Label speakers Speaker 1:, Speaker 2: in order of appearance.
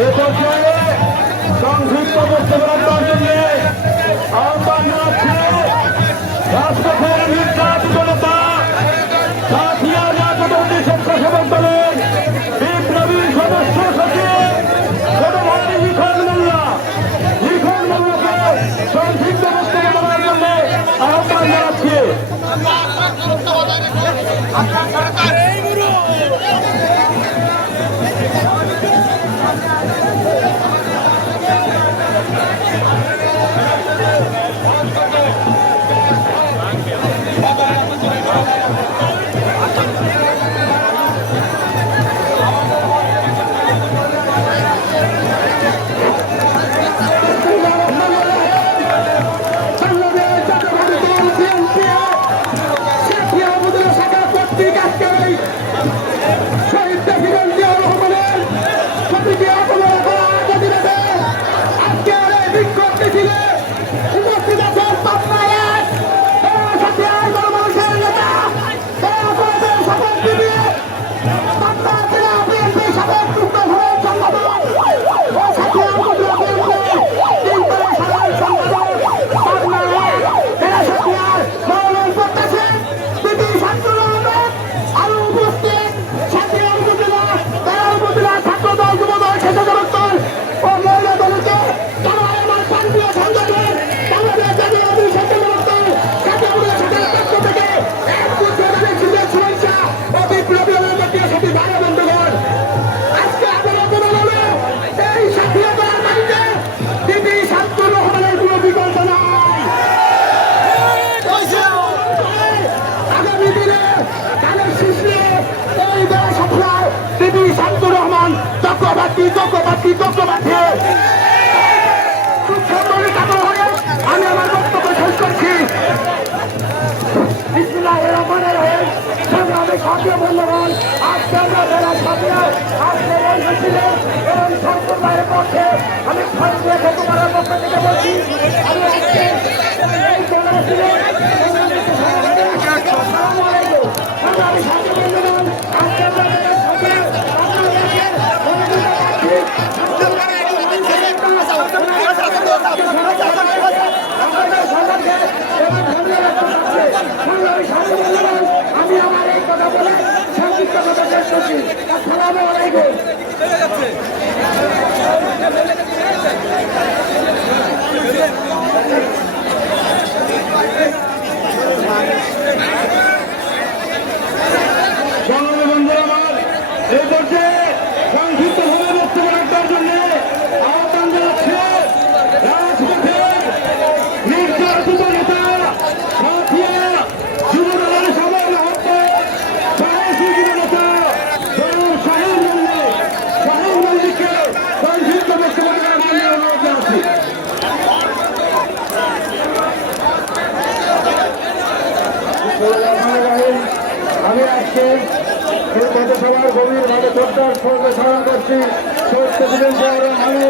Speaker 1: এ পর্যায়ে সংক্ষিপ্ত বক্তব্য রাখবার জন্য আহ্বান জানাচ্ছি রাজপথের নির্যাতিত নেতা সাথিয়া রাজনৈতিক স্বেচ্ছাসেবক দলের বিপ্লবী সদস্য সচিব ভাই লিখন মোল্লা লিখন মোল্লাকে সংক্ষিপ্ত বক্তব্য দেওয়ার জন্য আহ্বান
Speaker 2: চক্রবর্তী খুব সম্মানিত হয়ে আমি আমার বক্তব্য শেষ করছি সংগ্রামে রহমানির মূল্যবান আজকে আমরা বেলা সাথে আজকে এই মিছিলে এবং সম্প্রদায়ের পক্ষে আমি ভারতীয় তোমার পক্ষ থেকে বলছি আমি আমার এই কথা বলে সংক্ষিপ্ত কথা শেষ করছি। আসসালামু আলাইকুম
Speaker 1: সংগ্রামী বন্ধুরা আমার এই পর্যায়ে সংক্ষিপ্তভাবে বক্তব্য রাখবার জন্য আহ্বান জানাচ্ছে রাজপথের নির্যাতিত নেতা সাথিয়া যুবদলের সবার আহ্বায়ক সাহসী যুবনেতা জনাব শাহিন মল্লিক শাহিন মল্লিককে সংক্ষিপ্ত বক্তব্য দেওয়ার জন্য অনুরোধ জানাচ্ছি আমি আজকে এই পথসভার গভীরভাবে শ্রদ্ধার সঙ্গে স্মরণ করছি। জিয়াউর রহমানের